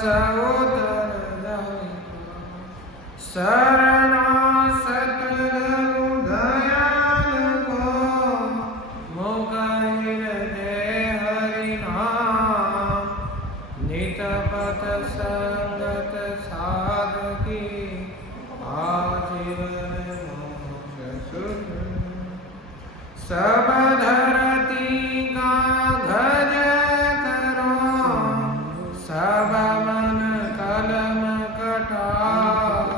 सउतर जाई शरणा सतगुरु दयाल को मुकहिर दे हरि नाम नित पथ संगत साधकी आजीवन मोक्ष सुख सब धरती का ध्वज करो सब मन कलम कटार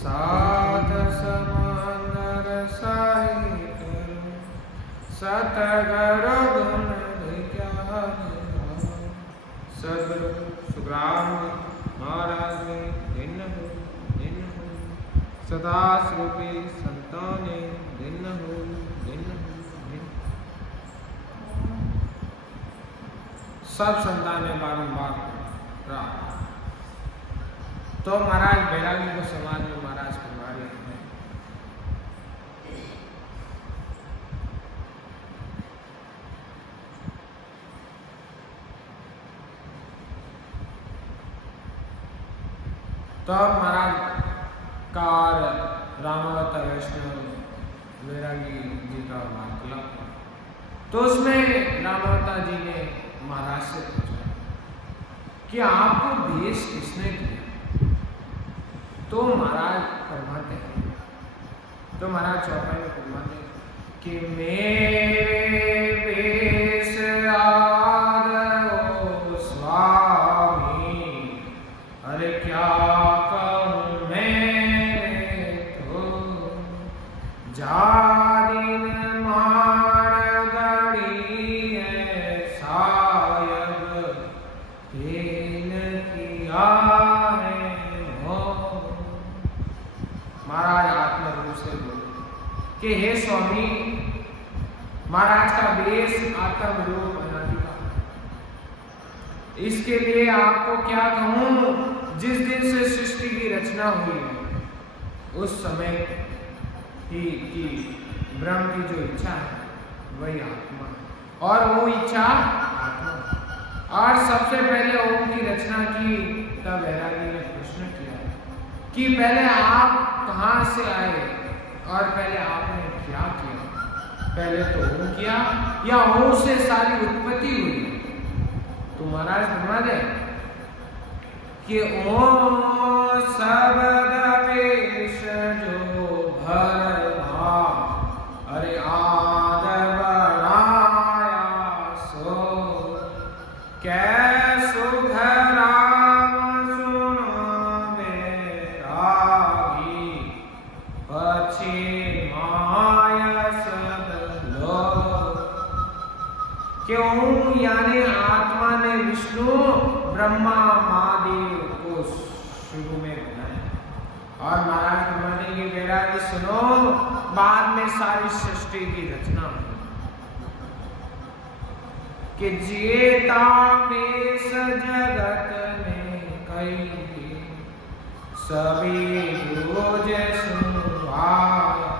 सात समंदर साहित सतगुरु गुण विचार सदगुरु सुग्राम महाराज ने दिन हो सदा स्वरूपी संतों ने दिन हो सब संतान ने बारंबार कहा तो महाराज बैरागी को समाज में महाराज कुमारी हैं। तो महाराज का रामावत वैष्णव बैरागी जी का वार्तालाप तो उसमें रामावता जी ने महाराज से पूछा कि आपको देश किसने दिया? तो महाराज फरमाते हैं तो महाराज चौपाई में फरमाते हैं कि मेरे वेश आदरो स्वामी अरे क्या कहूँ मैं तो जादिन मार गड़ी है सायब हेन किया है हो। महाराज आत्मरूप से बोले कि हे स्वामी महाराज का वेश आत्मरूप अनादि का इसके लिए आपको क्या कहूं जिस दिन से सृष्टि की रचना हुई है उस समय की ब्रह्म की जो इच्छा है वही आत्मा और वो इच्छा आत्मा और सबसे पहले ओम की रचना की तब बैरागी ने प्रश्न किया कि पहले आप कहां से आए और पहले आपने क्या किया? पहले तो ओम किया या ओम से सारी उत्पत्ति हुई? तो महाराज फरमा दे कि ओम शब्द वेश जो भरना अरे आद बनाया सो कैसो राम सुनो बैरागी पछे माया सब लो। क्यों यानी आत्मा ने विष्णु ब्रह्मा महादेव को शुरू में बनाया और महाराज फरमाते हैं बैरागी सुनो बाद में सारी सृष्टि की रचना कि जेता वेश जगत में कई सभी रोज सुनवाया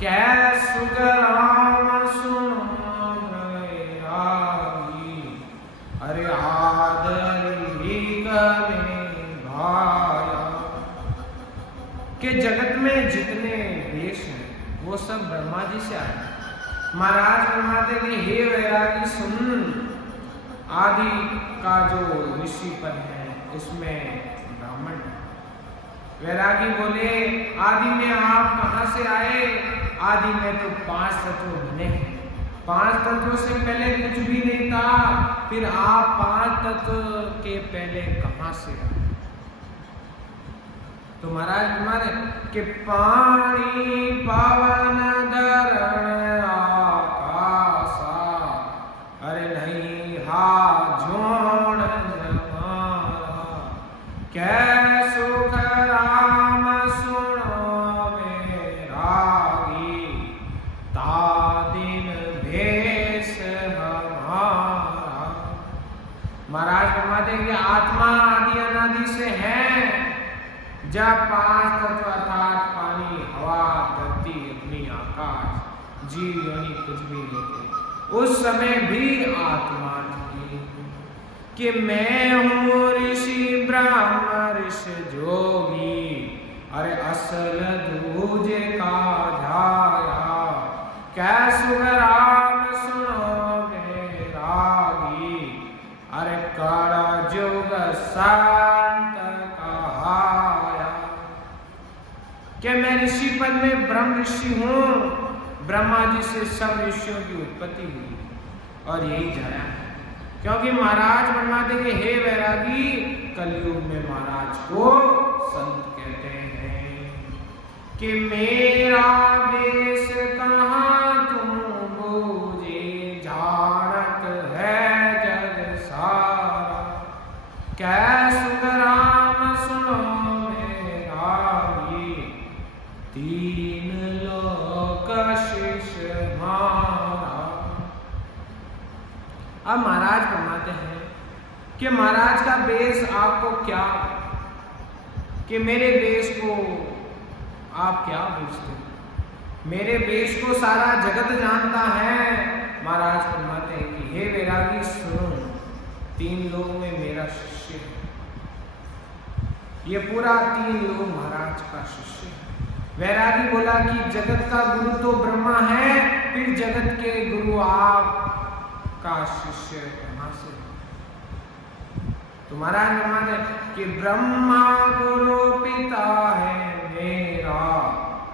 कै सुगराम सुनो बैरागी अरे आदरी में भाया कि जगत में जितने वेश हैं वो सब ब्रह्मा जी से आए। महाराज फरमाते कि हे बैरागी सुन आदि का जो ऋषि पद है इसमें ब्राह्मण बैरागी बोले आदि में आप कहां से आए? आदि में तो 5 तत्व बने हैं 5 तत्वों से पहले कुछ भी नहीं था फिर आप 5 तत्व के पहले कहां से आए? तो महाराज हमारे कि पानी पवन धरण आकाशा अरे नहीं हा झोण जमारा कै सुख राम सुनो बैरागी ता दिन भेष हमारा। महाराज फरमाते कि आत्मा आदि अनादि से है जब 5 तत्व अर्थात पानी हवा धरती अग्नि आकाश जीव यानी कुछ भी नहीं थे उस समय भी आत्मा थी कि मैं हूँ ऋषि ब्रह्म ऋषि जोगी, अरे असल दूजे का झाया, कै सुगराम सुनो रागी, अरे कर जुग संत कहाया। क्या मैं ऋषि पद में ब्रह्म ऋषि हूँ, ब्रह्मा जी से सब ऋषियों की उत्पत्ति हुई और यही जाया है। क्योंकि महाराज फरमाते कि हे वैरागी, कलयुग में महाराज को संत कहते हैं कि मेरा देश कहाँ तुम बूझे, जानत है जग सारा, कै सुगराम सुनो मेरागी, तीन लोक शीश मारा। अब महाराज फरमाते हैं कि महाराज का बेस आपको क्या, कि मेरे बेस को आप क्या पूछते हो? मेरे बेस को सारा जगत जानता है। महाराज फरमाते हैं कि हे वैरागी सुनो, तीन लोग में मेरा शिष्य है, ये पूरा तीन लोग महाराज का शिष्य है। वैरागी बोला कि जगत का गुरु तो ब्रह्मा है, फिर जगत के गुरु आप का शिष्य कहां से? तो महाराज फरमाते कि ब्रह्मा गुरु पिता है मेरा,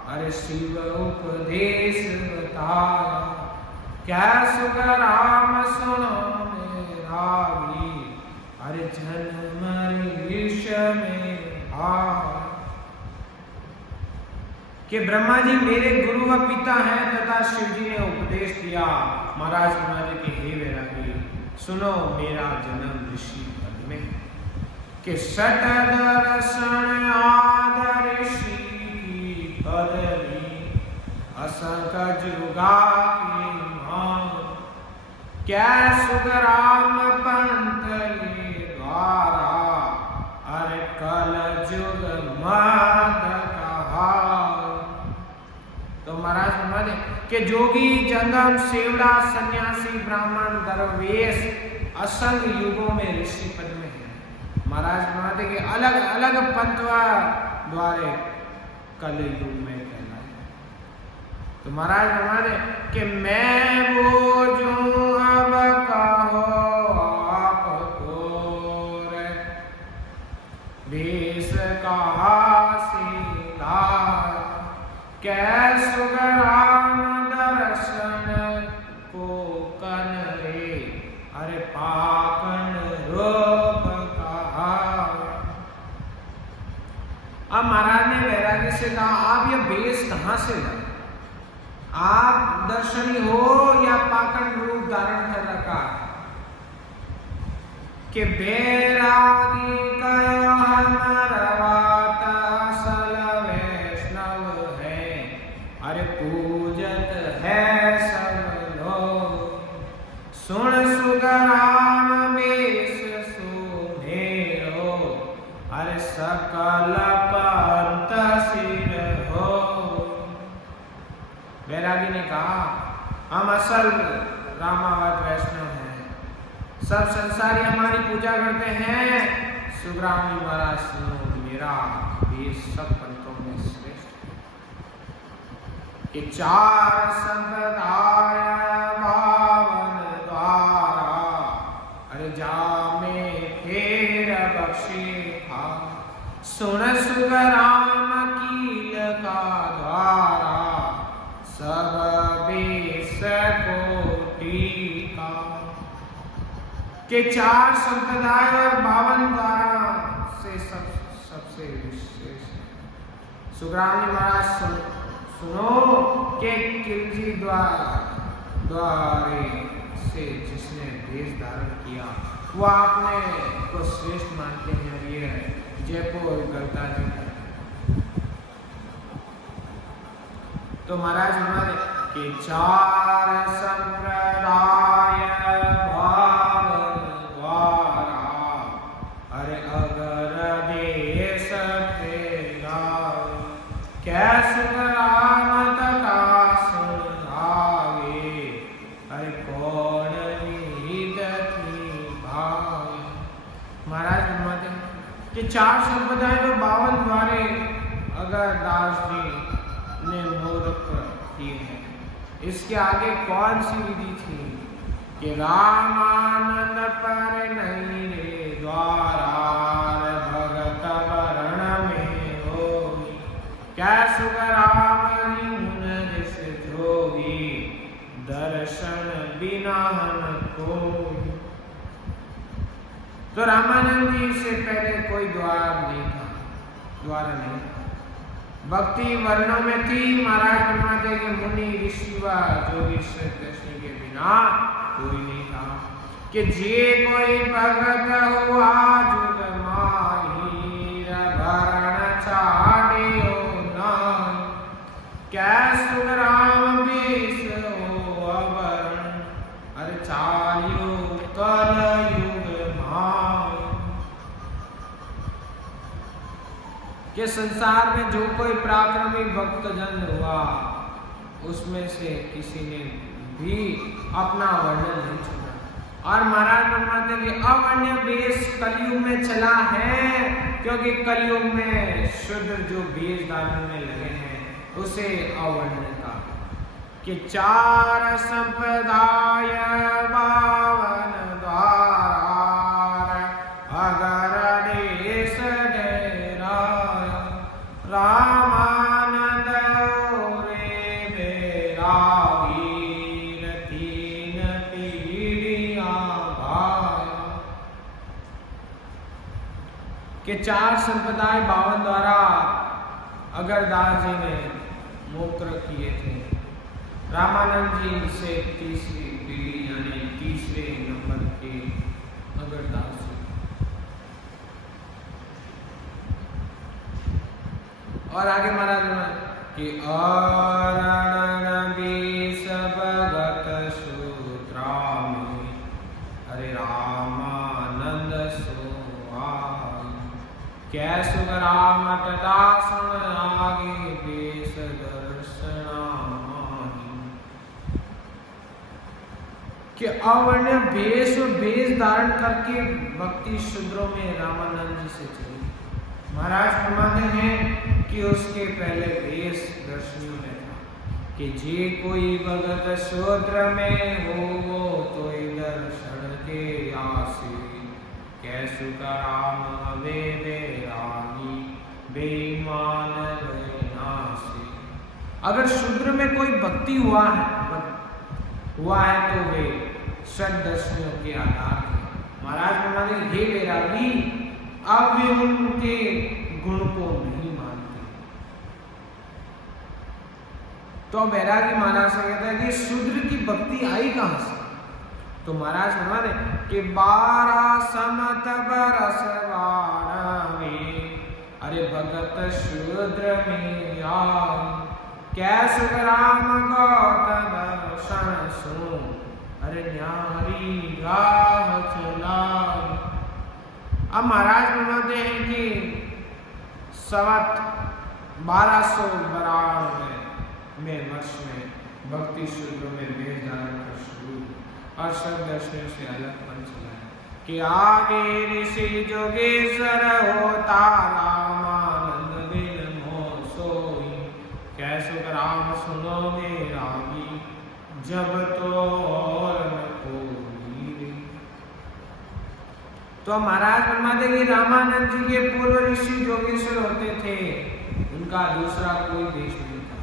अरे शिव उपदेश बताया, क्या सुगराम सुनो मेरागी, अरे जन्म ऋष में आ। कि ब्रह्मा जी मेरे गुरु व पिता हैं तथा शिव जी ने उपदेश दिया। महाराज फरमाते कि हे वैरागी सुनो मेरा जन्म ऋषि पद में, कि सट दर्शन आद ऋषि की पदवी, असंख जुगा की मान, क्या सुगराम पंथ ये द्वारा, अरे कल जुग मद कहा। तो महाराज फरमाते कि जोगी जंगम सेवड़ा सन्यासी ब्राह्मण दरवेश असंग युगों में ऋषि पद में है। महाराज फरमाते कि अलग अलग पंथवा द्वारे कल युग में कहलाए। तो महाराज फरमाते कि मैं वो जो अब कहो आपको रे, भेष कहा सीधा, कै सुगराम दर्शन को कन रे, अरे पाकन रूप कहा। अब महाराज ने वैरागी से कहा आप ये बेस कहां से लाए? आप दर्शनी हो या पाकन रूप धारण कर रखा है? कि बैरागी कयो हमरवात असल वैष्णव है, अरे पूजत है सब लोग, सुन सुगराम बेस सुनेरो, अरे सकल पंथ सिर हो। वैरागी ने कहा हम असल रामावत वैष्णव हैं, सब संसारी हमारी पूजा करते हैं। सुग्राम जी महाराज सुनो मेरा बेस सब पंथों में श्रेष्ठ है, कि चार संप्रदाय पावन द्वारा, अरे जामे फेर बख्शे था, सुन सुगराम कील का द्वारा, सब बेस को टीका। के चार संप्रदाय और 52 द्वारा से सबसे विशेष है। सुग्राम जी महाराज सुनो के किलजी द्वारे से जिसने वेश धारण किया वो आपने को श्रेष्ठ मानते हैं। ये जयपुर गलता जी का। तो महाराज हमारे के चार संप्रदाय भावन द्वारा, अरे अगर देश फेरा, कैसे राम तथा सुनावे, अरे कौन निहित थी भाव। महाराज फरमाते हैं कि 4 संप्रदाय तो 52 द्वारे अगर दास जी ने मूर्ख किए हैं। इसके आगे कौन सी विधि थी कि रामानंद पर नहीं रे द्वारा भगत वरण में होगी, क्या सुख राम ही मुन जिस जोगी, दर्शन बिना न कोई। तो रामानंद जी से पहले कोई द्वार नहीं था, द्वार नहीं था। भक्ति वर्णों में थी। महाराज फरमाते कि मुनि ऋषि व जोगेश्वर कृष्ण के बिना कोई नहीं था। कि जे कोई भगत हुआ जुग माही, भरण छाड़ियो नाहि, कै सुख राम बेस हो अवरण, अरे चालियो कलयुग कि संसार में जो कोई पराक्रमी भक्तजन हुआ उसमें से किसी ने भी अपना वर्णन नहीं छोड़ा। और महाराज फरमाते कि अवर्ण वेश कलयुग में चला है, क्योंकि कलयुग में शूद्र जो वेश धारण में लगे हैं उसे अवर्ण का कि 4 संप्रदाय 52 द्वार अगर देश रामानंद रे बैरागी, तीन पीढ़ियां भाया। कि 4 संप्रदाय 52 द्वारा अगरदास जी ने मोक्ष किए थे। रामानंद जी से तीसरी पीढ़ी यानी तीसरे नंबर के अगरदास जी। और आगे महाराज कि अरण बीस भगत सूत्रामी, हरे रामानंद सोहाई, कै सुख राम दास आगे बेस दर्शना माही। कि अवर्ण वेश और वेश धारण करके भक्ति शूद्रों में रामानंद जी से चली। महाराज फरमाते हैं कि उसके पहले वेश दर्शनियों में था कि जे कोई भगत शूद्र में हो तो दर्शन के आसे, कैसु राम हवे बैरागी, बेईमान नासे। अगर शूद्र में कोई भक्ति हुआ है तो वे सददर्शनियों के आधार थे। महाराज फरमाते हैं हे बैरागी, अब वे उनके गुण को नहीं मानते। तो बैरागी महाराज से कहता है कि शूद्र की भक्ति आई कहां से? तो महाराज फरमाते कि 12 समत बरस वारवे, अरे भगत शूद्र में आई, कैसु राम गौत दर्शन सो, अरे न्यारी राह चलाई। अब महाराज फरमाते हैं कि सवत 1292 में वर्ष में भक्ति शूद्र में वेश धारण कर शुरू और सब दर्शन से अलग पन चला है कि आगे ऋषि जोगेश्वर होता रामानंद बिन मोह सोई, कैसु राम सुनो बैरागी, जब तो और न कोई। तो महाराज फरमाते कि रामानंद जी के पूर्व ऋषि जोगेश्वर होते थे, उनका दूसरा कोई देश नहीं था।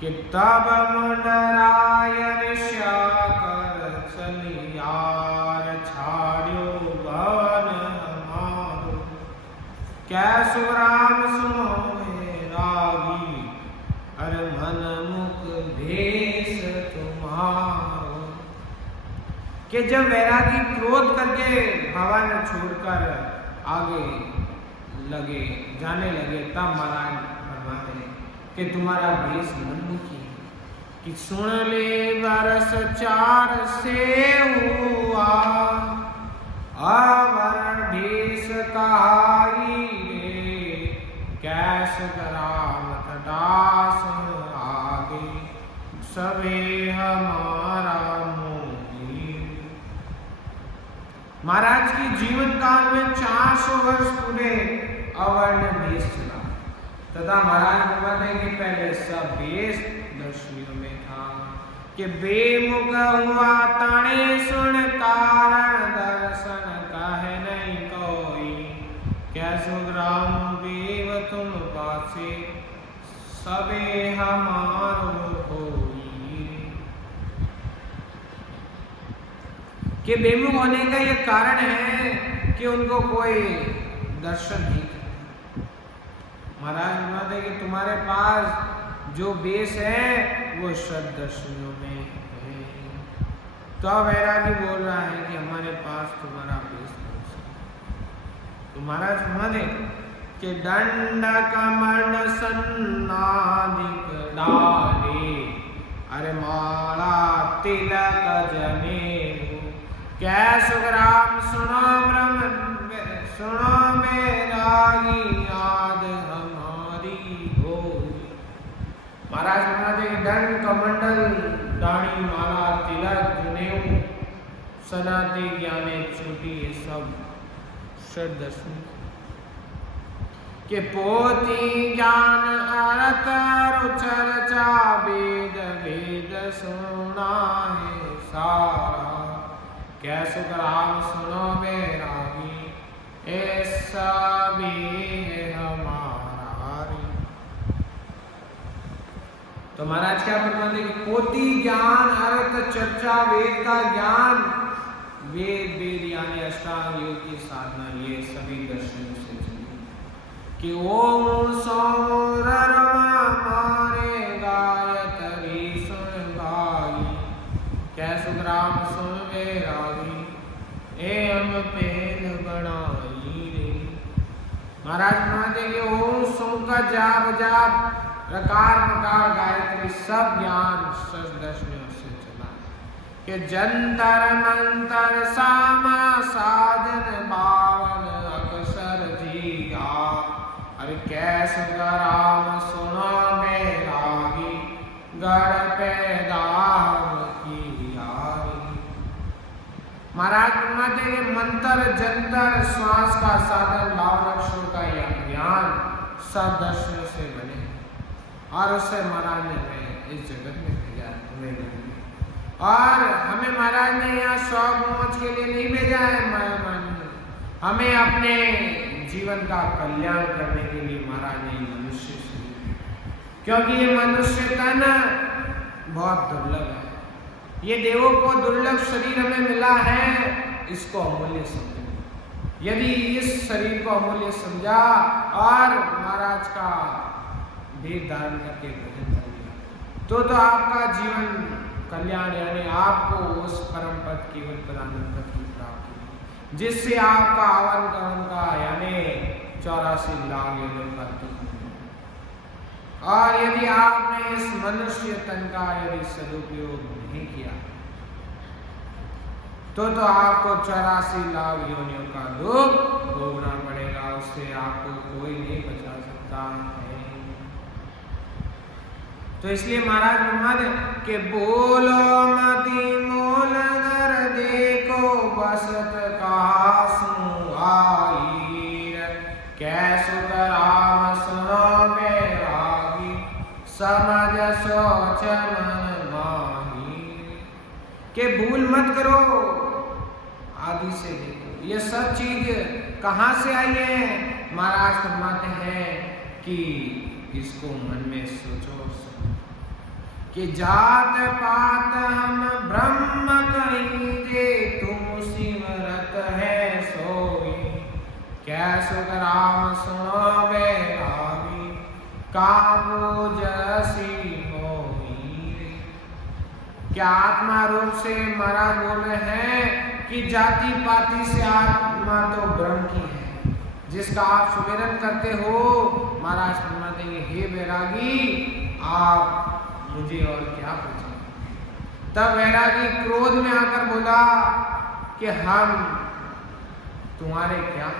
कि तब मुंडराय ऋष्या कर चलियार, छाड़ियो भवन हमारो, कैसु राम सुनो बैरागी, अरे मन मुख भेष तुम्हारो। कि जब वैरागी क्रोध करके भवन छोड़कर आगे जाने लगे, तब महाराज फरमाते हैं कि तुम्हारा भेष मनमुखी है। कि सुन ले वर्ष 4 से हुआ, आवरण भेष कहाई रे, कैसु राम दास आगे, सबे हमारा मोही। महाराज की जीवन काल में 400 वर्ष पूरे अवर्ण भेष चला तथा महाराज बताते हैं कि पहले सब भेष दर्शनियों में था कि बेमुख हुआ ताणे सुन कारण दर्शन काहे नहीं कोई कैसो ग्राम देव तुम पासे सबे हमारो होई। कि बेमुख होने का यह कारण है कि उनको कोई दर्शन नहीं करता। महाराज बताते कि तुम्हारे पास जो बेस है वो सददर्शनों में है। तो वैरागी बोल रहा है कि हमारे पास तुम्हारा बेस नहीं है। तो महाराज बताते कि दंड कमंड सन्नादिक डाले अरे माला तिलक जनेऊ कैसो ग्राम सुनो ब्रह्म सुनो बैरागी याद हमारी हो। महाराज बताते दंड कमंडल दाढ़ी माला तिलक जनेऊ सनाते ज्ञाने चोटी ये सब सददर्शन के पोती ज्ञान अर्थ चर्चा वेद वेद सुना है सारा कैसो ग्राम सुनो बैरागी ऐसा भी है हमारा। तो महाराज क्या फरमाते कि पोती ज्ञान अर्थ चर्चा वेद का ज्ञान वेद वेद यानी अष्टांग योग की साधना ये सभी दर्शनों से चली कि ओम सौरमा मारे गायत्री सुन गाई कैसो ग्राम सुन बैरागी एम पेल बनाई रे। महाराज कहते कि ओम सोम का जाप जाप प्रकार प्रकार गायत्री सब ज्ञान सददर्शनों से चला कि जंतर मंतर सामा साधन बावन अक्षर जीगा अरे कैसे राम सुनो बैरागी गढ़ पैदा की यारी। महाराज कहते हैं मंत्र जंतर श्वास का साधन बावन अक्षरों का यह ज्ञान सब दर्शन से बने और उससे महाराज ने हमें इस जगत में भेजा और हमें महाराज ने यहाँ शौक मौज के लिए नहीं भेजा है माया मानी हमें अपने जीवन का कल्याण करने के लिए महाराज ने मनुष्य से क्योंकि ये मनुष्य तन बहुत दुर्लभ है। ये देवों को दुर्लभ शरीर हमें मिला है इसको अमूल्य समझो। यदि इस शरीर को अमूल्य समझा और महाराज का वेद धारण करके भजन कर लिया तो आपका जीवन कल्याण यानी आपको उस परम पद केवल प्रधानंद पद की प्राप्ति जिससे आपका आवन गमन का यानी 84 लाख योनियों का दुख। और यदि आपने इस मनुष्य तन का यदि सदुपयोग नहीं किया तो आपको 84 लाख योनियों का दुख भोगना पड़ेगा। उससे आपको कोई नहीं बचा सकता है। तो इसलिए महाराज ब्रह्मा के बोलो मति मोल नर देखो बसत कासु आईर कैसो राम सुनो बैरागी समझ सोच मन माही। के भूल मत करो आदि से देखो ये सब चीज कहाँ से आई है। महाराज फरमाते हैं कि इसको मन में सोचो कि जात पात हम ब्रह्म कहेंगे तुम सिमरत है सोई कैसो राम सुनो बैरागी काबू जसी मोही। क्या आत्मा रूप से महाराज बोल रहे हैं कि जाति पाति से आत्मा तो ब्रह्म की है जिसका आप सुमिरन करते हो। महाराज फरमाते हैं हे बैरागी आप मुझे और क्या पूछे। तब वैरागी क्रोध में आकर बोला कि हम तुम्हारे क्या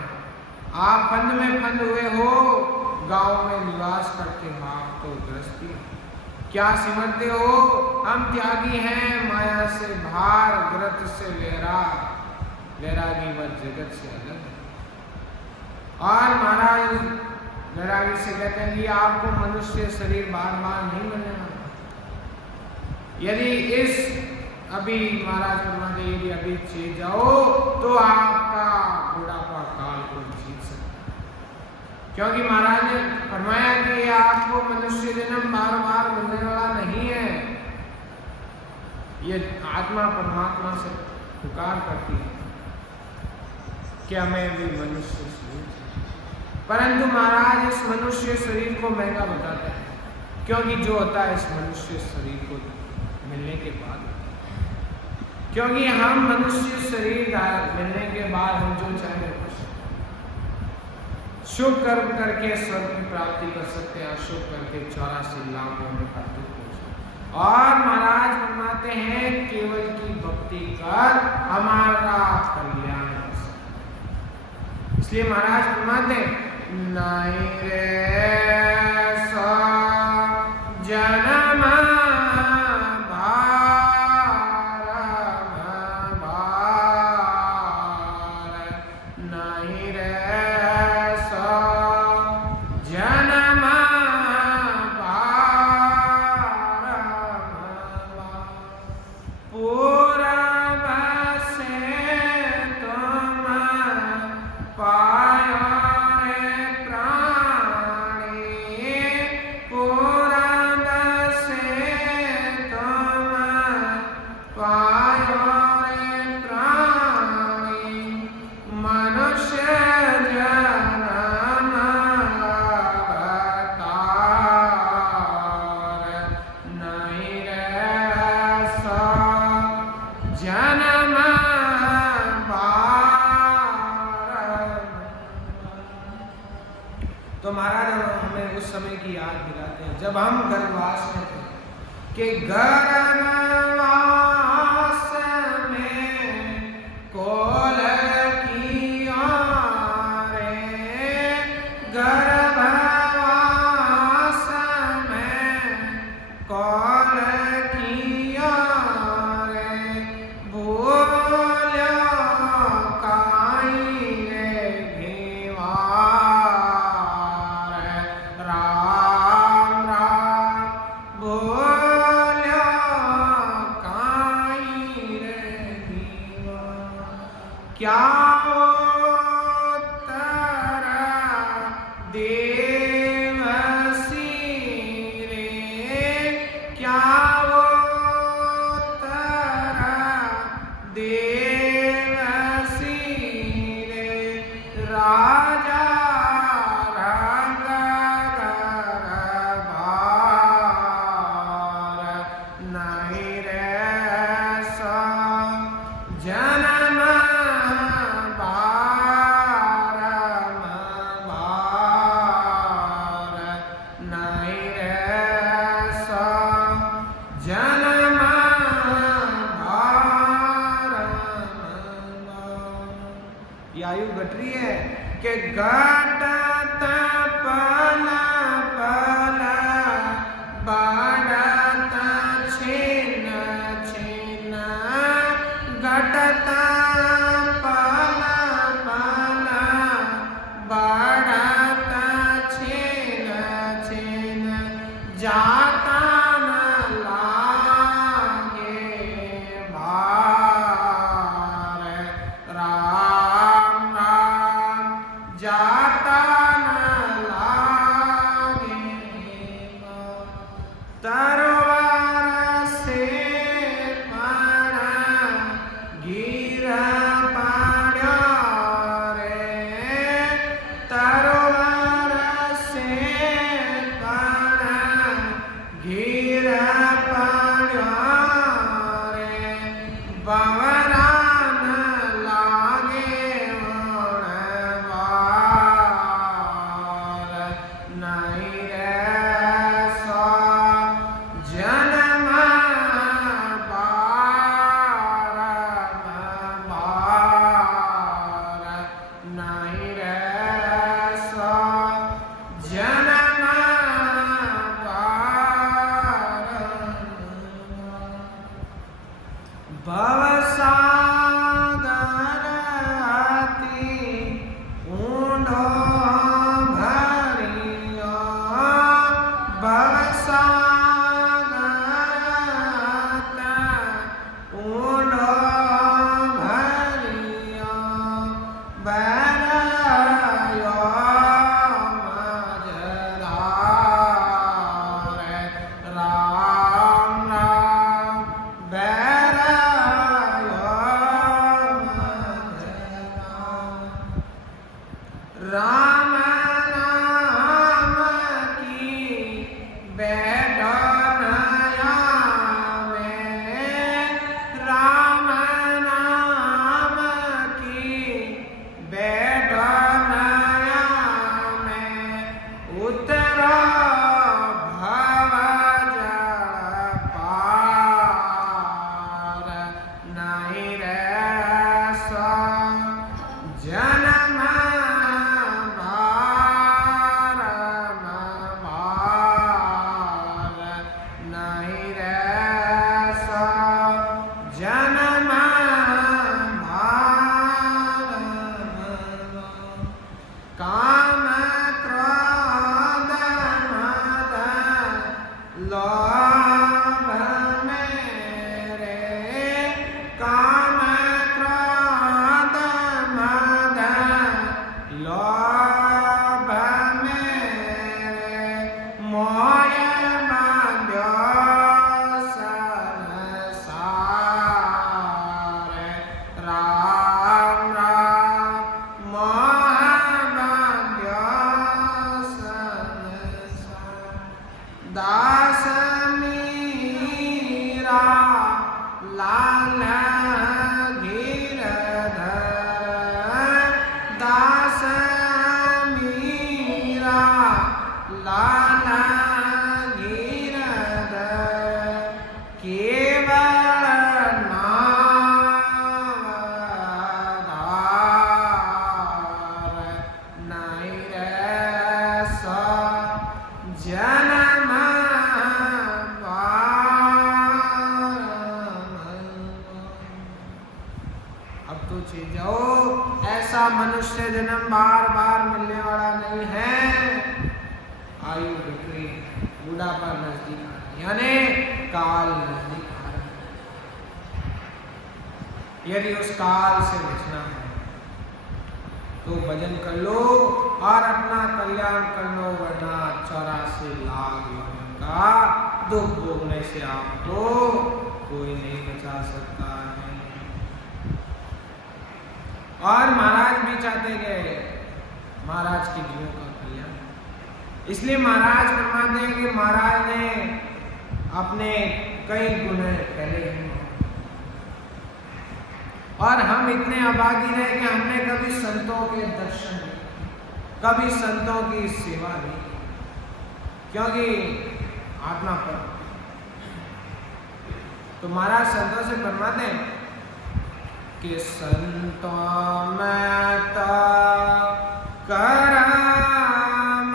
आप फंद में फंद हुए हो गांव में निवास करते हो आप तो गृहस्थी क्या सिमरते हो। हम त्यागी हैं माया से भार ग्रत से वैरागी व जगत से अलग है। और महाराज वैरागी से कहते हैं कि आपको मनुष्य शरीर बार बार नहीं मिलने वाला। यदि इस अभी महाराज फरमाते यदि अभी चीज जाओ तो आपका बुढ़ापा काल को जीत सकता है। क्योंकि महाराज ने फरमाया कि आपको मनुष्य जन्म बार बार मिलने वाला नहीं है। ये आत्मा परमात्मा से पुकार करती है क्या मैं भी मनुष्य शरीर, परंतु महाराज इस मनुष्य शरीर को महंगा बताते हैं क्योंकि जो होता है इस मनुष्य शरीर को मिलने के बाद, क्योंकि हम मनुष्य शरीर मिलने के बाद हम जो चाहे शुभ कर्म करके स्वर्ग की प्राप्ति कर सकते हैं, अशुभ करके 84 लाख होने का दुख हो सकता। और महाराज फरमाते हैं केवल की भक्ति कर हमारा कल्याण हो सकता। इसलिए महाराज फरमाते नहीं रे सो जन्म जब हम गर्भवास में थे कि गर्भवास में कोल किया रे, गर्भवास में कोल किया रे, बोलो काई रे घेवार क्या तारा देवसी रे, क्या वो तारा देवसी रे, राजा रंग गरबार नहीं रे सो जन्म आयु घट रही है कि घटत पल पल बढ़त छिन छिन, घटत पल पल बढ़त छिन छिन, जाता न लागे भार जाता न लागे तरवार से पण गिर पड़ा रे, तरवार से पण गिर पड़ा रे, बवरा न लागे नहीं रे सो जन्म बार बार, नहीं रे सो जन्म बार, भवसागर राम नाम की बैठन आवे, राम नाम की बैठन आवे, उतरो भव जल पार, नहीं रे सो जन्म भार नहीं रे सो जन्म भार, काम क्रोध मद लोभ मेरे, काम क्रोध मद लोभ मेरे, मोह बांध्यो संसार, राम राम मोह बांध्यो संसार, दास मीरा लाल गिरधर, दास मीरा लाल गिरधर, केवल नामधार, नहीं रे सो जन्म अब तो चीज जाओ, ऐसा मनुष्य जन्म बार बार मिलने वाला नहीं है। आयु घट रही, बुढ़ापा नजदीक आ रहा है, यानी काल नजदीक आ रहा है। यदि उस काल से बचना है तो भजन कर लो और अपना कल्याण कर लो, वरना 84 लाख लोगों का दुख भोगने से आपको कोई नहीं बचा सकता है। और महाराज भी चाहते गए महाराज की जीवों का कल्याण, इसलिए महाराज फरमाते हैं कि महाराज ने अपने कई गुण पहले ही, और हम इतने अभागी रहे कि हमने कभी संतों के दर्शन नहीं, कभी संतों की सेवा नहीं, क्योंकि आत्मा पर। तो महाराज संतों से फरमाते हैं कि संतों में तो करम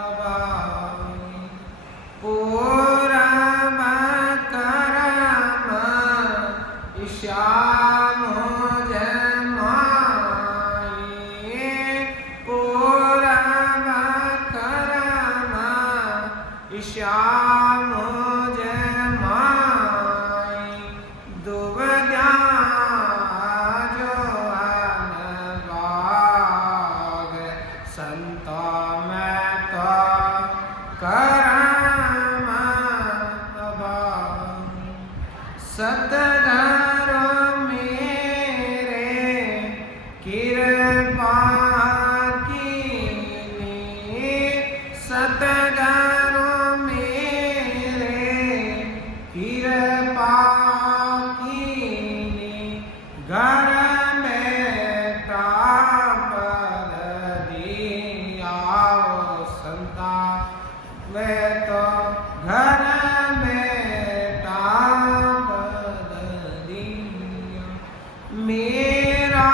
अभावी, पूरब करम श्याम मुझे माई, पूरब करम श्याम मुझे माई, दुबदा जो अनभाग, संतों में तो करम अभावी, सतधरो मेरे कृपा कीनी, सतधरो मेरे कृपा कीनी, घर बेटा पद दिया संता, वे तो घर बेटा पद दिया, मेरा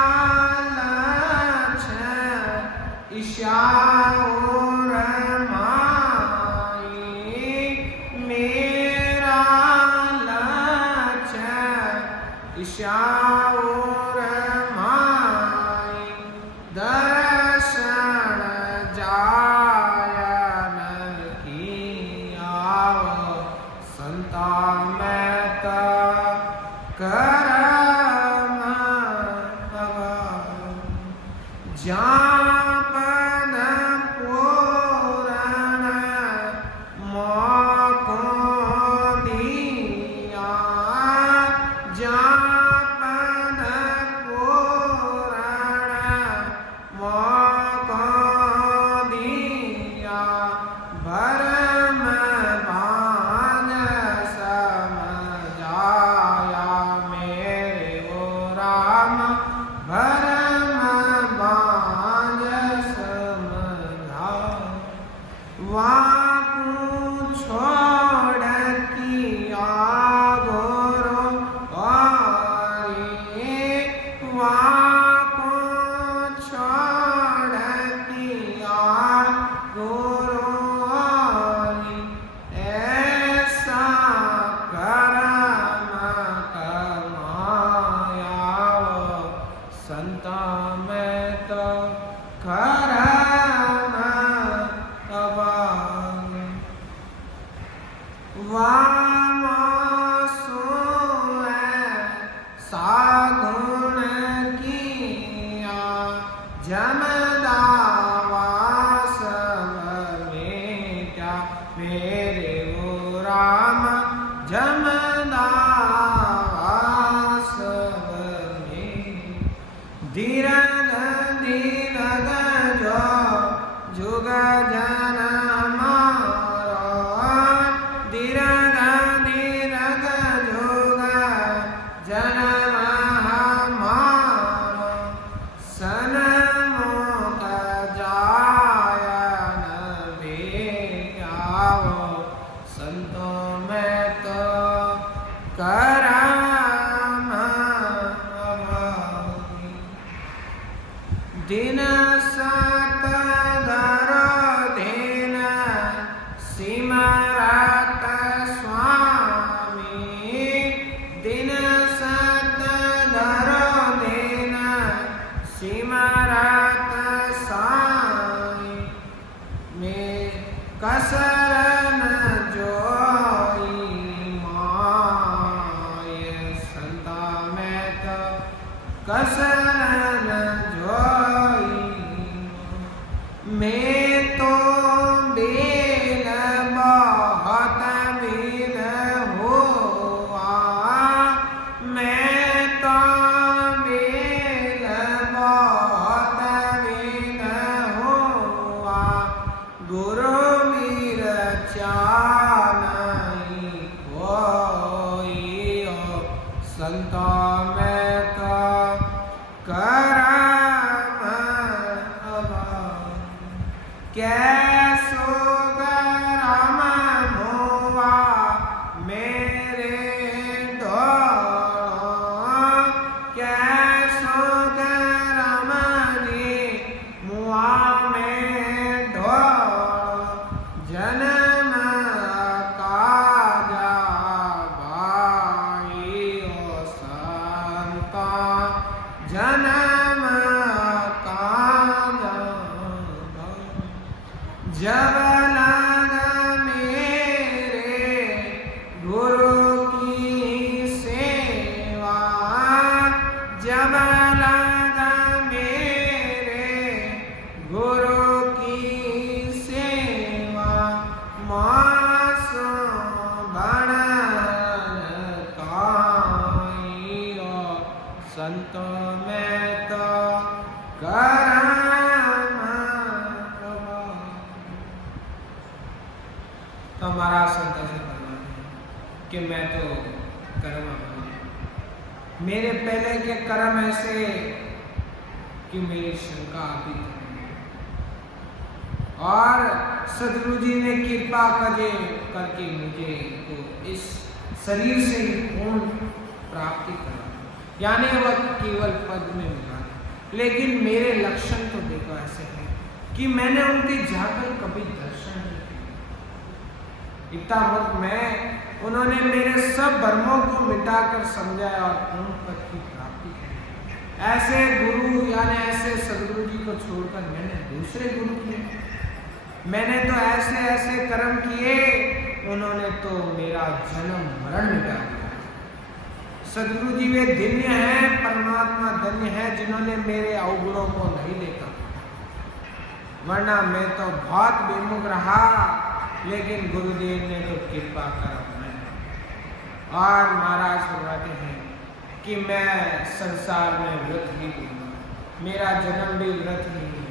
लक्ष्य ईशाउर माई, मेरा लक्ष्य ईशाउर माई, दर्शन जायन की आओ संता में तो करम अभावी, जापन पूरण मोको दिया, जापन पूरण मोको करम अभाग। वाम सोए सागुण किया जमदावा सब मेटा मेरे वो राम जमदावा सब में। धीरज धीरज जो जुग जन मारो धीरज धीरज जुग जन मारो सनमुख जायन भेजाओ संतों में तो करम अभागी। दिन सत धरो दिन सिमरत स्वामी। दिन सत धरो दिन सिमरत स्वामी। में कसर न जोई माय संता में तो कसर न जोई। मैं तो बेल बहुत बेल हुआ। मैं तो बेल बहुत बेल हुआ। गुरु मीर चानई कोई संता में तो करम अभाग। कैसो करम हुआ मेरे दो। कैसो करम रे मुआ में दो। जन्म काजा भाई ओ संता जन्म काजा जब लग मेरे गुरु की सेवा। जब लग मेरे गुरु की सेवा। मासो बनन काई संतों में तो करम अभाग। तो हमारा संत ऐसे फरमाते हैं कि मैं तो कर्म अभागी। मेरे पहले के कर्म ऐसे कि मेरी शंका अभी तक नहीं। और सदगुरु जी ने कृपा करके मुझे तो इस शरीर से ही पूर्ण प्राप्ति करा, यानी वह केवल पद में मिला। लेकिन मेरे लक्षण तो देखो ऐसे हैं कि मैंने उनके जाकर कभी दर्शन नहीं किया। इतना वक्त मैं उन्होंने मेरे सब भ्रमों को मिटाकर समझाया और पूर्ण पद की प्राप्ति की। ऐसे गुरु यानी ऐसे सदगुरु जी को छोड़कर मैंने दूसरे गुरु किए। मैंने तो ऐसे ऐसे कर्म किए, उन्होंने तो मेरा जन्म मरण मिटा दिया। सदगुरु जी वे धन्य हैं, परमात्मा धन्य है जिन्होंने मेरे अवगुणों को नहीं देखा, वरना मैं तो बहुत बेमुख रहा। लेकिन गुरुदेव ने तो कृपा कर। और महाराज फरमाते हैं कि मैं संसार में व्रत ही दूंगा, मेरा जन्म भी व्रत ही है।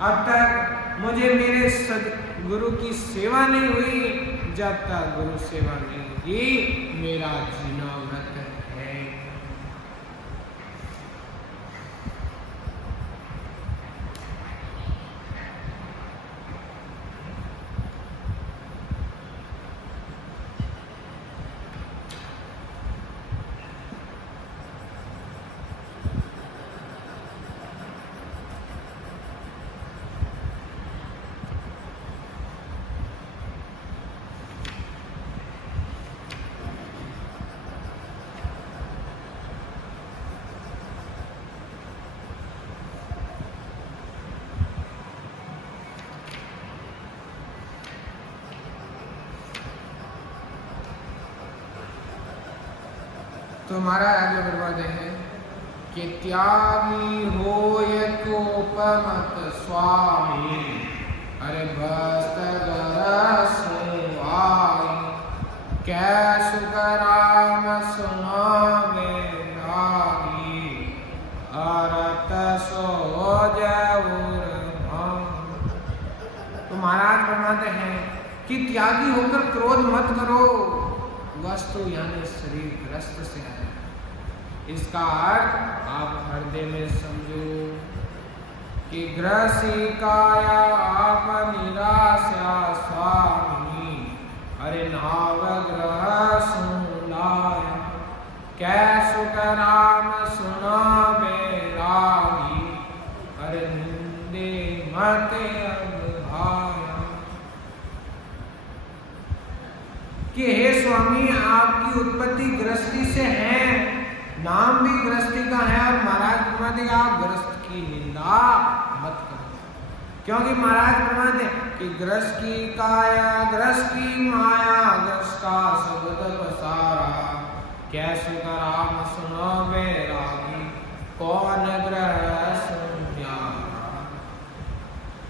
अब तक मुझे मेरे गुरु की सेवा नहीं हुई, जब तक गुरु सेवा नहीं होगी मेरा जीना व्रत है। तो महाराज आगे बढ़वाते हैं कि त्यागी होय कोपमत स्वामी, अरे बस्तगर सुवाई, कैसु कराम सुनावे लागी, अरत सो जऊर। तो महाराज फरमाते हैं कि त्यागी होकर क्रोध मत करो, वस्तु यानी शरीर ग्रस्त से है। इसका अर्थ आप हृदय में समझो कि ग्रसी काया आप निराशा स्वामी, अरे नावग्रह सुनाया, कैसु कराम सुना बेरागी, अरे निंदे मते अभाया। कि हे स्वामी आपकी उत्पत्ति गृहस्थी से है, नाम भी गृहस्थी का है, और महाराज फरमाते आप गृहस्थ की निंदा मत करो, क्योंकि महाराज फरमाते कि गृहस्थ की काया गृहस्थ की माया, गृहस्थ का शब्द पसारा, कैसु कराम सुनो बैरागी, कौन गृहस्थ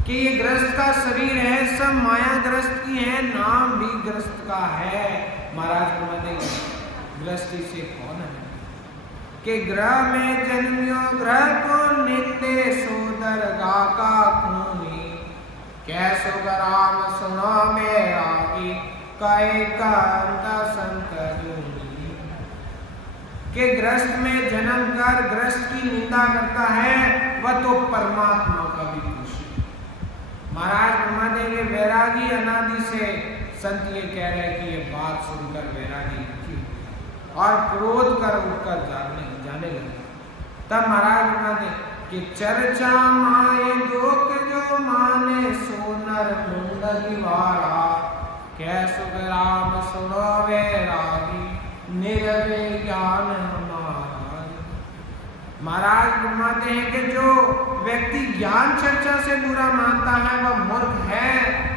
कि ये ग्रस्त का शरीर है, सब माया ग्रस्त की है, नाम भी ग्रस्त का है। महाराज फरमाते गृहस्थी से कौन है कि ग्रह में जन्मियो ग्रह को निंदे सोदर गा का खूनी, कैसो कराम सुनो बैरागी, कई कांत संत जूनी। कि ग्रस्त में जन्म कर ग्रस्त की निंदा करता है, वह तो परमात्मा का भी महाराज फरमाते हैं वैरागी अनादि से संत ये कह रहे हैं कि ये बात सुनकर वैरागी थी और क्रोध कर उठकर जाने लगे। तब महाराज फरमाते कि चर्चा माये लोक जो माने सोनर मुंडलीवारा, कैसु राम सुनो वैरागी, निर्वे ज्ञान हमारा। महाराज फरमाते हैं कि जो व्यक्ति ज्ञान चर्चा से बुरा मानता है वह मूर्ख है।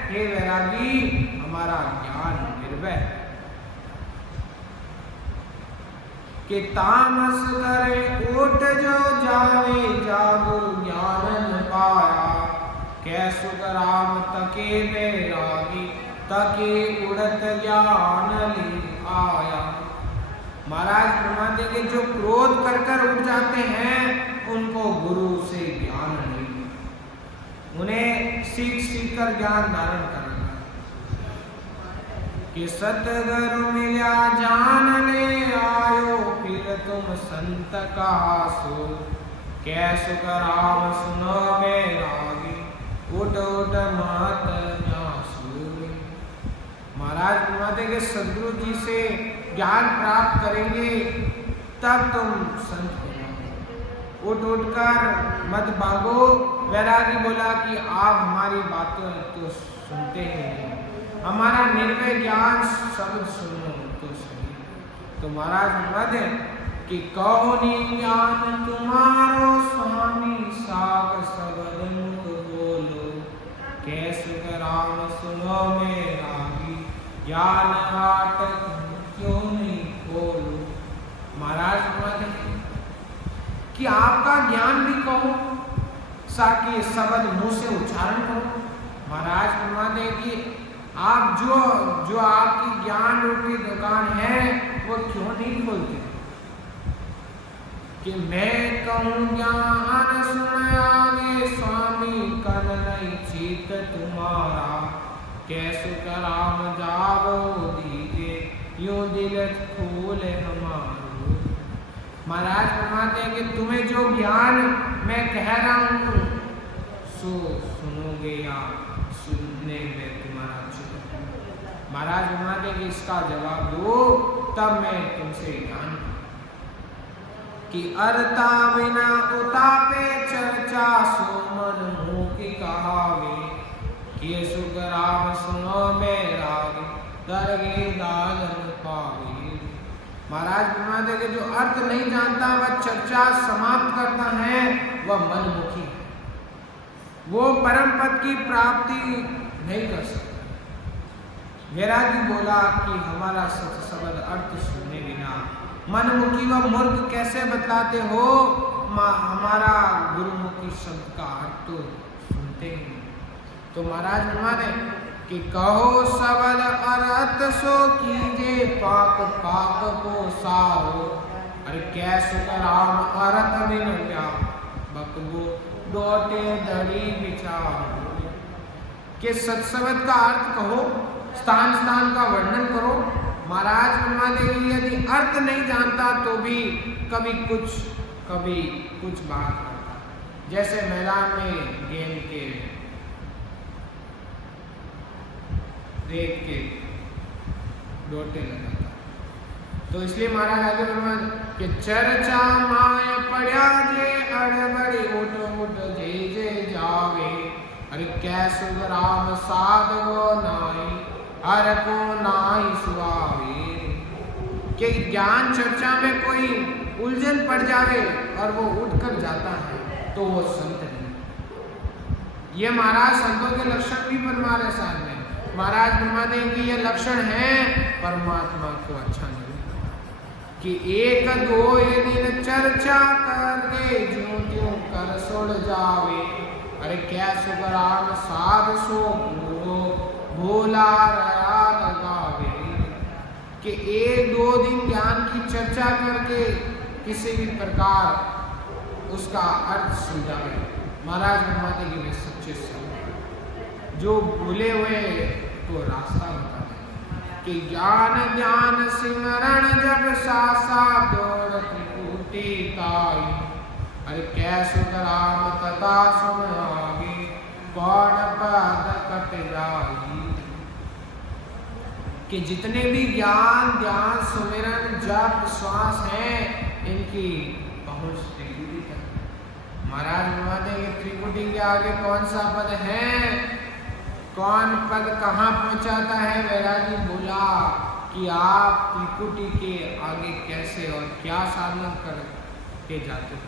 हे वैरागी हमारा ज्ञान निर्भय कि तामस करे ओट जो जावे जागो ज्ञान न पाया, कैसु राम तके वैरागी, तके उड़त ज्ञान ले आया। महाराज फरमाते कि जो क्रोध कर कर उठ जाते हैं उनको गुरु से ज्ञान नहीं, उन्हें सीख सीख कर ज्ञान धारण करना कि सतगुरु मिला जान ले आयो, फिर तुम संत कहा सो, कैसु कराम सुनो बैरागी, उठ उठ मात न्यासो। महाराज फरमाते कि सदगुरु जी से ज्ञान प्राप्त करेंगे तब तुम संत उठ उठकर मत भागो। वैरागी बोला कि आप हमारी बातें तो सुनते हैं, हमारा निर्भय ज्ञान शब्द सुनो तो सही। तो महाराज फरमाते कि कहो नी ज्ञान तुम्हारो स्वामी, साग शब्द मुख बोलो, कैसु राम सुनो बैरागी, ज्ञान हाट क्यों नहीं खोलो। महाराज फरमाते कि आपका ज्ञान भी कहो, साथ ही शब्द मुंह से उच्चारण करो। महाराज फरमाते कि आप जो आपकी ज्ञान रूपी दुकान है वो क्यों नहीं खोलते कि मैं कहूँ ज्ञान सुनागे स्वामी, कल नहीं चीत तुम्हारा, कैसु कराम जावो दीजे, यूं दिल खोले हमारो। महाराज फरमाते हैं कि तुम्हें जो ज्ञान मैं कह रहा हूँ सो सुनोगे या सुनने में तुम्हारा चुप। महाराज फरमाते हैं कि इसका जवाब दो तब मैं तुमसे ज्ञान कि अरता बिना उतापे चर्चा, सोमन मुँह की कहावे, कि सुख राम सुनो बैरागी, दरगे दागन पावे। महाराज फरमाते कि जो अर्थ नहीं जानता वह चर्चा समाप्त करता है, वह मनमुखी है, वो परम पद की प्राप्ति नहीं कर सकता। वैरागी बोला कि हमारा सत शब्द अर्थ सुनने बिना मनमुखी व मूर्ख कैसे बतलाते हो? हमारा गुरुमुखी शब्द का अर्थ तो सुनते ही नहीं। तो महाराज फरमाते कि कहो सबद अर्थ सो कीजे पाक पाक को सारो। अरे कैसे राम अर्थ बिन क्या बकबो डोटे दड़ी विचार। के सत्सवद का अर्थ कहो, स्थान स्थान का वर्णन करो। महाराज फरमाते हैं यदि अर्थ नहीं जानता तो भी कभी कुछ बात करता। जैसे मैदान में गेंद के रेत के डोटे लगाता। तो इसलिए महाराज आगे फरमाते कि चर्चा माय पड़ा जे अड़बड़ी उठ उठ जे जे जावे। अरे कैसु राम साधवो नाई हर को नाई सुआवे। कि ज्ञान चर्चा में कोई उलझन पड़ जावे और वो उठकर जाता है तो वो संत नहीं। ये महाराज संतों के लक्षण भी फरमा रहे साथ में। महाराज फरमा देंगे ये लक्षण है परमात्मा को अच्छा नहीं कि एक दो ये दिन चर्चा करके ज्यों त्यों कर सुड़ जावे। अरे क्या सुगराम साध सो भोला रया लगावे। कि एक दो दिन ज्ञान की चर्चा करके किसी भी प्रकार उसका अर्थ समझावे। महाराज फरमाते कि वे सच्चे संत जो भूले हुए तो रास्ता बताते कि ज्ञान ज्ञान सिमरण जब सासा दौड़ त्रिपुटी ताई। अरे कैसु राम तथा सुन आगे कौन पद कट जाई। कि जितने भी ज्ञान ध्यान सुमिरन जप श्वास हैं इनकी पहुंच त्रिकुटी तक। महाराज फरमाते हैं त्रिकुटी के आगे कौन सा पद है, कौन पद कहाँ पहुंचाता है? वैरागी बोला कि आप त्रिकुटी के आगे कैसे और क्या साधना करके जाते हो,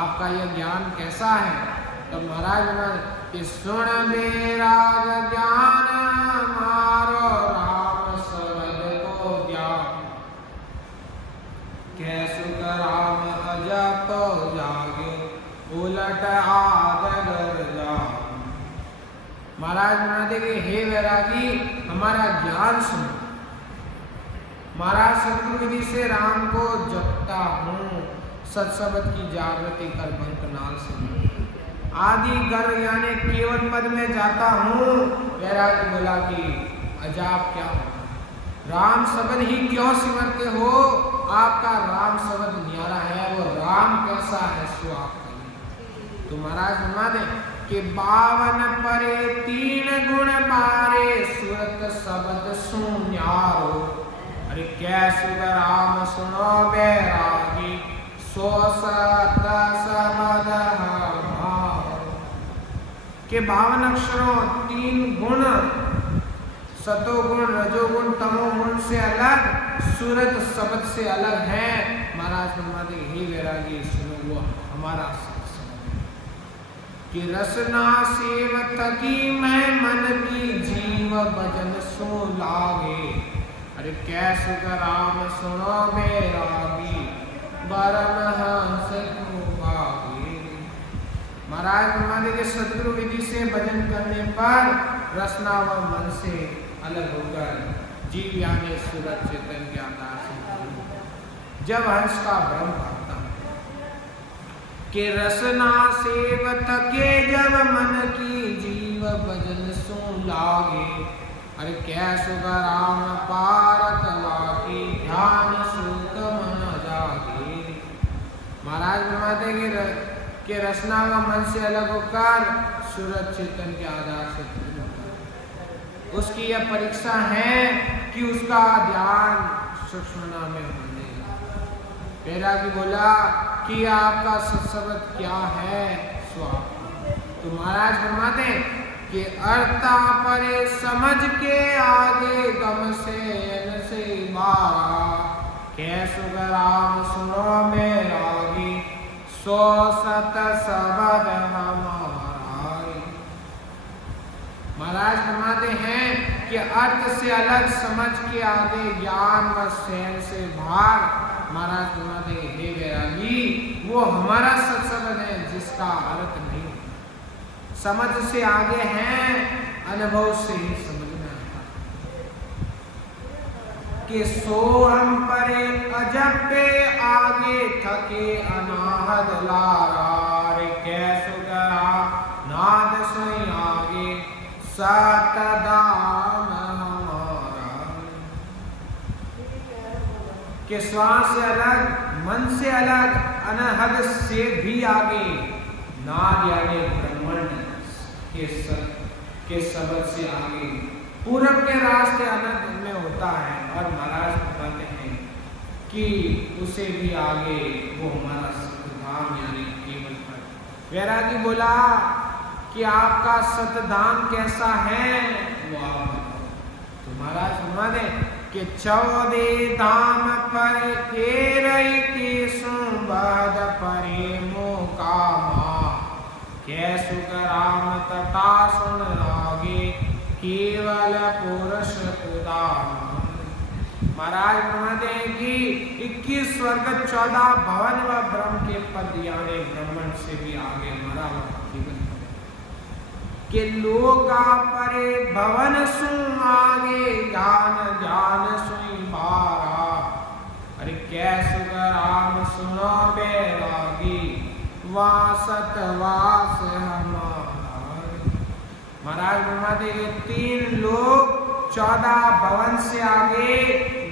आपका यह ज्ञान कैसा है? तो महाराज कि सुन मेरा ज्ञान मारो राम शब्द को ज्ञान। कैसु राम अजप जागे उलट आदर जाओ। महाराज बनाते कि हे वैरागी हमारा ज्ञान सुनो। महाराज सतगुरु विधि से राम को जपता हूँ, सत्सबद की जागृति कर बंक नाल सुनो। आदि गर यानी केवल पद में जाता हूँ। वैरागी बोला कि अजाब क्या होता है, राम शब्द ही क्यों सिमरते हो? आपका राम शब्द न्यारा है, वो राम कैसा है सो आप कहिए। तो महाराज फरमा दे कि 52 परे 3 गुण पारे सुरत शब्द सुन्यारो। अरे कैसु राम सुनो बैरागी सो सत शब्द के 52 अक्षरों 3 गुण सतोगुण रजोगुण तमोगुण से अलग, सूरत शब्द से अलग है। महाराज फरमाते हे वैरागी सुनो वो हमारा सत्संग कि रसना सेवत की मैं मन की जीव भजन सो लागे। अरे कैसु राम सुनो बैरागी बरन हंस भागे। महाराज फरमाते कि सतगुरु विधि से भजन करने पर रसना व मन से अलग होकर जीव यानी सूरत चेतन के आधार से जब हंस का भ्रम भागता कि रसना सेवत के जब मन की जीव भजन सो लागे। अरे कैसु राम पारत लागी ध्यान सुत मन जागे। महाराज फरमाते कि रसना व मन से अलग होकर सूरत चेतन के आधार से उसकी यह परीक्षा है कि उसका ध्यान सूक्ष्मता में होने। वैरागी बोला कि आपका सत्सबद क्या है स्वामी। तो महाराज फरमाते कि अर्था परे समझ के आगे गम से मारा। कैसु राम सुनो बैरागी सो सत शब्द हमारा। महाराज फरमाते हैं कि अर्थ से अलग समझ के आगे ज्ञान व सैन से भार महाराज फरमाते हैं, हे वैरागी, वो हमारा सत्संग है जिसका अर्थ नहीं, समझ से आगे हैं, अनुभव से ही समझ में आता कि सो हम परे अजबे आगे थके अनाहद लारार, कैसो करा नाद सोई आगे सतदान हमारा। कि श्वास से अलग, मन से अलग, अनहद से भी आगे, नाद यानी ब्रह्मांड के शब्द से आगे, पूरब के रास्ते अनंत में होता है। और महाराज बताते हैं कि उसे भी आगे वो हमारा सतधाम यानी केवल पर। वैरागी बोला कि आपका सतधाम कैसा है वो आप बताओ। तो महाराज फरमा दे कि 14 धाम पर केरई के सुबद परे मोकामा, कैसु राम तथा सुन लागे केवल पुरुष उदाम। महाराज फरमाते हैं कि 21 स्वर्ग 14 भवन व ब्रह्म के पद यानी ब्रह्मांड से भी आगे हमारा जीवन के लोका परे भवन सु आगे ज्ञान ज्ञान सुई बारा। अरे कैसु राम सुनो बैरागी वासत वास हमारा। महाराज फरमाते हैं 3 लोग 14 भवन से आगे,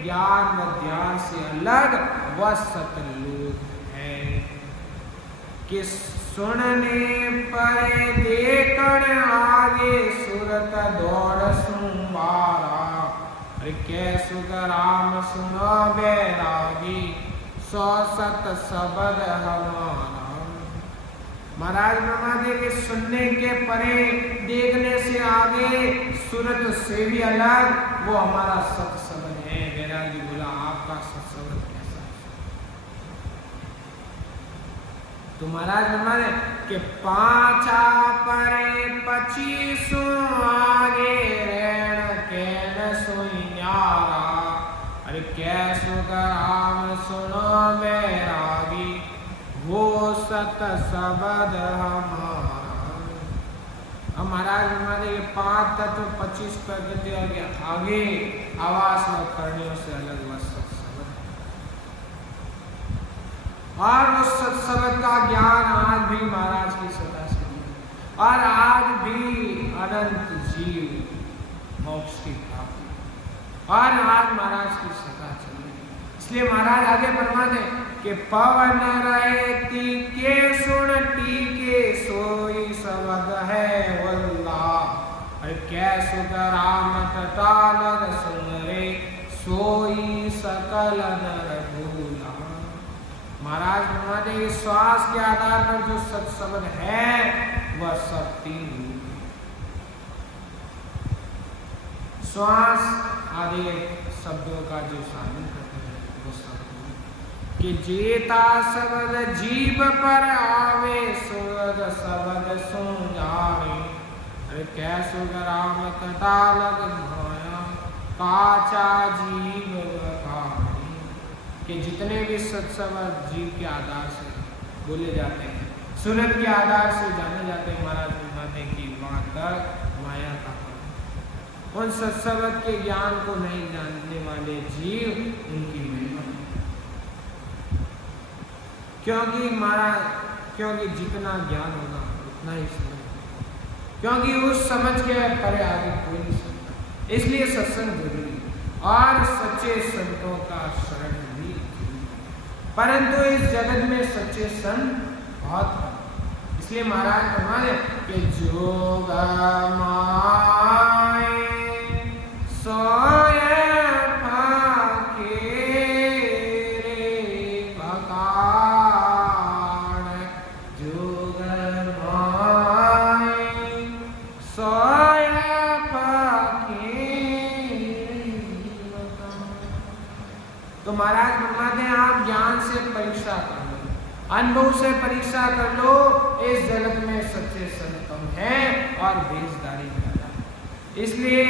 ज्ञान व ध्यान से अलग व सतलोक है। कि सुनने पर देखण आगे सुरत दौड़ सुबारा। अरे कैसु राम सुनो बैरागी सौ सत शब्द हमारा। महाराज फरमाते कि सुनने के परे, देखने से आगे, सूरत से भी अलग वो हमारा सत्संग है। वैरागी बोला आपका सत्संग कैसा है? तो महाराज फरमाते कि 5 परे 25 आगे रैन कैन सोई न्यारा। अरे कैसो राम सुनो बैरागी वो सत शब्द हमारा। अब महाराज हमारे 5 तत्व 25 प्रगति आगे आवास में करने से अलग वह सत्संग, और उस सत्संग का ज्ञान आज भी महाराज की सदा से, और आज भी अनंत जीव मोक्ष की प्राप्ति, और आज महाराज की सदा चल रही। इसलिए महाराज आगे फरमाते कि पवन रहती के सुन टीके सोई शब्द है वल्ला। अरे कैसु राम तटालग सुन रे सोई सकल नर भूला। महाराज हमारे श्वास के आधार पर जो सत्शब्द है वह सब 3 रूप। श्वास आदि शब्दों का जो साधन करते हैं वो सब कि जेता शब्द जीव पर आवे सुरद शब्द सो जावे। अरे कैसु राम कटालग भाया काचा जीव बखानी। कि जितने भी सत्शब्द जीव के आधार से बोले जाते हैं, सूरत के आधार से जाने जाते हैं, महाराज फरमाते हैं कि वहां तक माया का फल। उन सत्शब्द के ज्ञान को नहीं जानने वाले जीव उनकी महिमा, क्योंकि जितना ज्ञान होगा उतना ही समझ, क्योंकि उस समझ के परे आगे कोई नहीं सकता। इसलिए सत्संग जरूरी और सच्चे संतों का शरण भी, परंतु इस जगत में सच्चे संत बहुत कम। इसलिए महाराज फरमाते कि जोग माए सोए महाराज फरमाते हैं आप ज्ञान से परीक्षा कर लो, अनुभव से परीक्षा कर लो। इस जगत में सच्चे संत कम है और भेषधारी ज्यादा है। इसलिए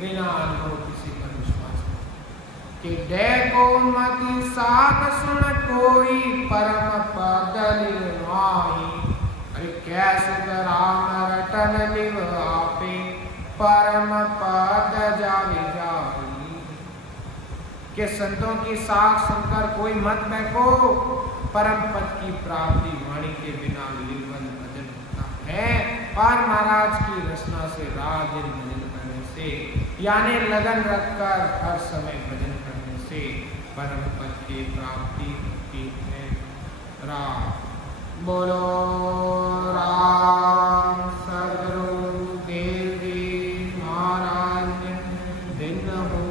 बिना अनुभव किसी पर विश्वास नहीं। कि देखो मति साध सुन कोई परम पद लिव माही। अरे कैसे राम रटन लिव आपे परम पद जावे जाई। के संतों की साख सुनकर कोई मत बैठो, परम पद की प्राप्ति वाणी के बिना निर्बल भजन होता है। और महाराज की रचना से रात दिन भजन करने से, यानी लगन रखकर हर समय भजन करने से परम पद की प्राप्ति होती है। राम बोलो राम सदगुरु देव जी महाराज दिन हो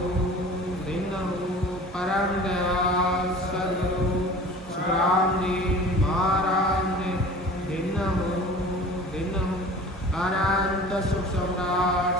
परम दयाल सदगुरु सुखराम जी महाराज दिन हो अनंत सुख सम्राट